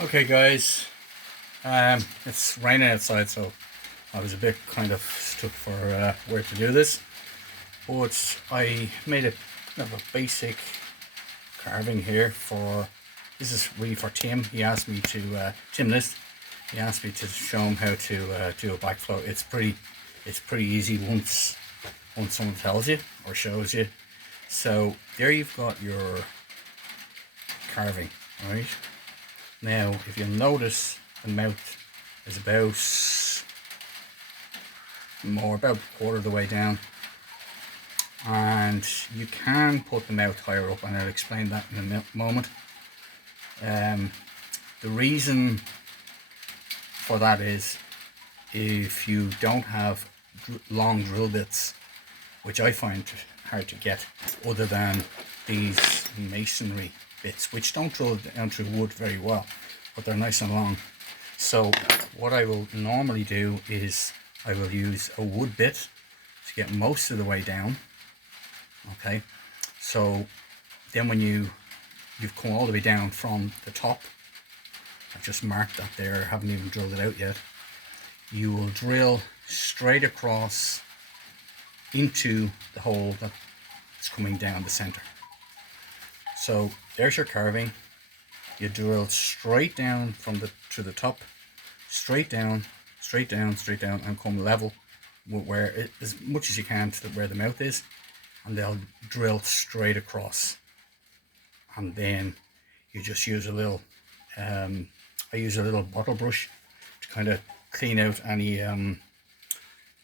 Okay guys, it's raining outside, so I was a bit kind of stuck for where to do this, but I made a kind of a basic carving here for, this is really for Tim. He asked me to, Tim List, he asked me to show him how to do a backflow. It's pretty easy once someone tells you or shows you. So there you've got your carving, right? Now, if you'll notice, the mouth is about a quarter of the way down, and you can put the mouth higher up, and I'll explain that in a moment. The reason for that is if you don't have long drill bits, which I find hard to get, other than these masonry bits, which don't drill down through wood very well, but they're nice and long. So what I will normally do is I will use a wood bit to get most of the way down. Okay, so then when you've come all the way down from the top, I've just marked that there, I haven't even drilled it out yet, you will drill straight across into the hole that's coming down the center. So there's your carving. You drill straight down to the top, straight down, and come level with as much as you can to where the mouth is, and they'll drill straight across. And then you just use a little, I use a little bottle brush to kind of clean out any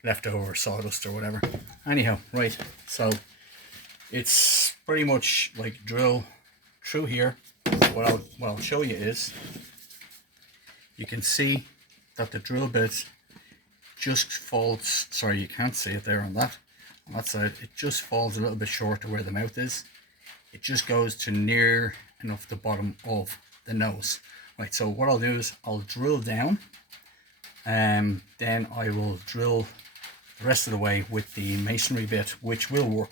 leftover sawdust or whatever. Anyhow, right, so it's pretty much like drill through here. What I'll show you is, you can see that the drill bit just falls, sorry you can't see it there on that side, it just falls a little bit short of where the mouth is. It just goes to near enough the bottom of the nose. Right, so what I'll do is I'll drill down, and then I will drill the rest of the way with the masonry bit, which will work.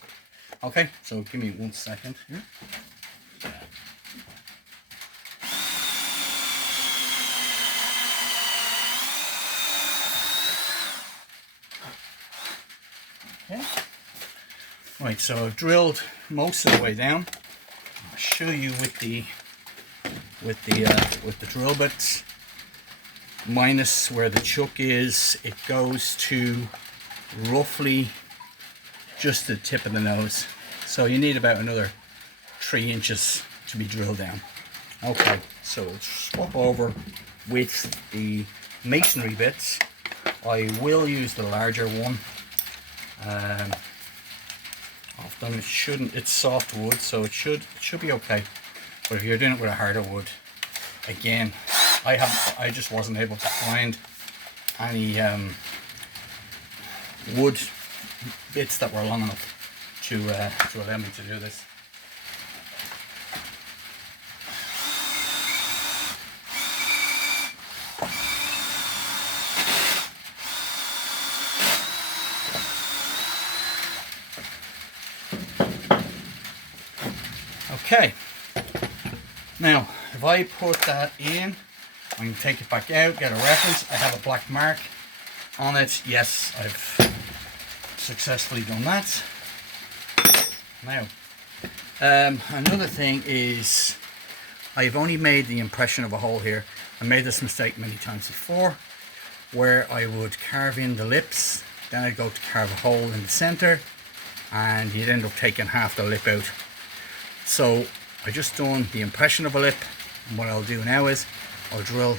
Okay, so give me 1 second here. Okay. Right, so I've drilled most of the way down. I'll show you with the drill bits, minus where the chuck is, it goes to roughly just the tip of the nose. So you need about another 3 inches to be drilled down. Okay, so we'll swap over with the masonry bits. I will use the larger one. Often it's soft wood, so it should be okay. But if you're doing it with a harder wood, again, I just wasn't able to find any wood bits that were long enough to allow me to do this. Okay, now if I put that in, I can take it back out, get a reference. I have a black mark on it. Yes, I've successfully done that. Now, another thing is, I've only made the impression of a hole here. I made this mistake many times before, where I would carve in the lips, then I'd go to carve a hole in the center, and you'd end up taking half the lip out. So I just done the impression of a lip, and what I'll do now is I'll drill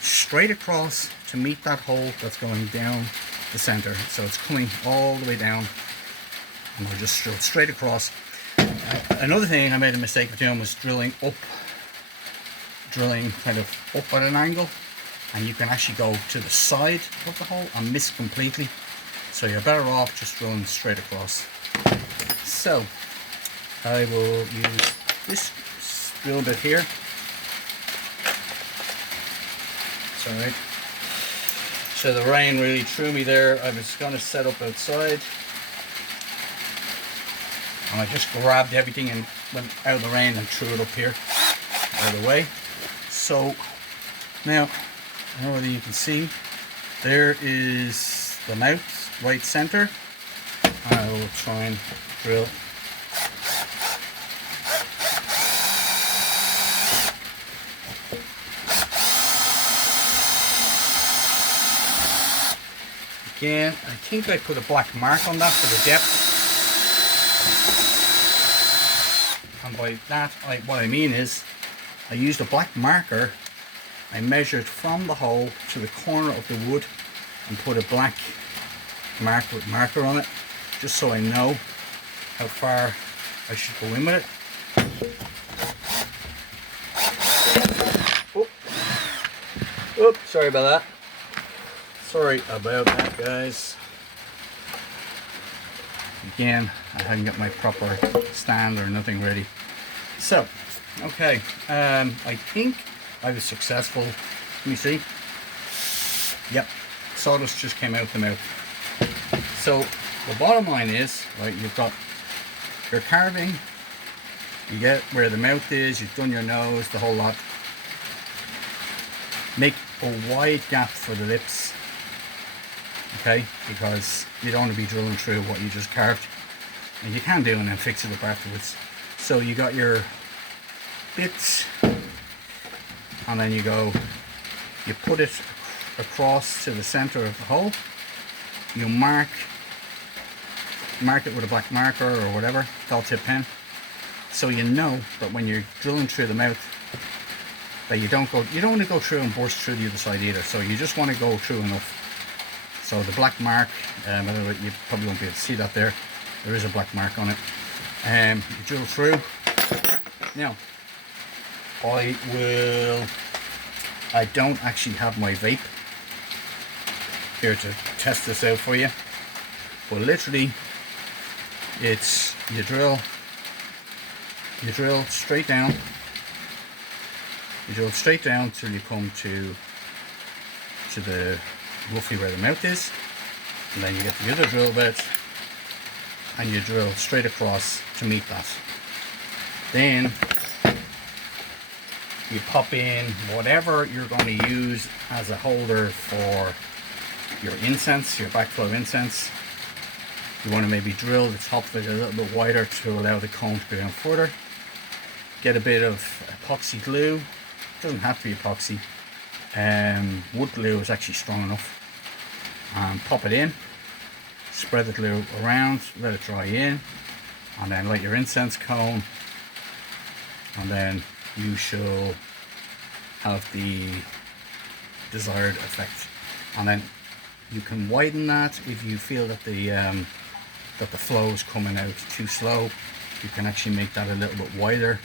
straight across to meet that hole that's going down the center. So it's coming all the way down, and I'll just drill straight across. Another thing I made a mistake of doing was drilling kind of up at an angle, and you can actually go to the side of the hole and miss completely. So you're better off just drilling straight across. So I will use this drill bit here. Sorry. So the rain really threw me there. I was going to set up outside, and I just grabbed everything and went out of the rain and threw it up here out of the way. So Now, I don't know whether you can see, there is the mouth, right center. I will try and drill. Again, I think I put a black mark on that for the depth. And by that, what I mean is, I used a black marker. I measured from the hole to the corner of the wood and put a black marker on it, just so I know how far I should go in with it. Oh, sorry about that. Sorry about that, guys. Again, I hadn't got my proper stand or nothing ready. So, okay, I think I was successful. Let me see. Yep, sawdust just came out the mouth. So the bottom line is, right, you've got your carving, you get where the mouth is, you've done your nose, the whole lot. Make a wide gap for the lips, okay, because you don't want to be drilling through what you just carved. And you can do and then fix it up afterwards. So you got your bits, and then you put it across to the center of the hole. You mark it with a black marker or whatever, felt tip pen, so you know that when you're drilling through the mouth that you don't want to go through and burst through the other side either. So you just want to go through enough. So the black mark, you probably won't be able to see that there. There is a black mark on it. You drill through. Now, I don't actually have my vape here to test this out for you, but literally it's you drill straight down, till you come to the roughly where the mouth is, and then you get the other drill bit and you drill straight across to meet that. Then you pop in whatever you're going to use as a holder for your incense, your backflow incense. You want to maybe drill the top of it a little bit wider to allow the comb to go down further. Get a bit of epoxy glue. It doesn't have to be epoxy. Wood glue is actually strong enough. And pop it in. Spread the glue around, let it dry in, and then light your incense cone, and then you shall have the desired effect. And then you can widen that if you feel that the flow is coming out too slow. You can actually make that a little bit wider,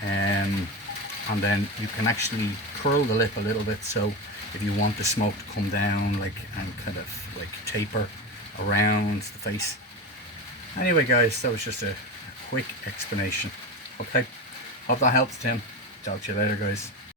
and then you can actually curl the lip a little bit, so if you want the smoke to come down and kind of like taper around the face. Anyway guys, that was just a quick explanation. Okay, hope that helps, Tim. Talk to you later, guys.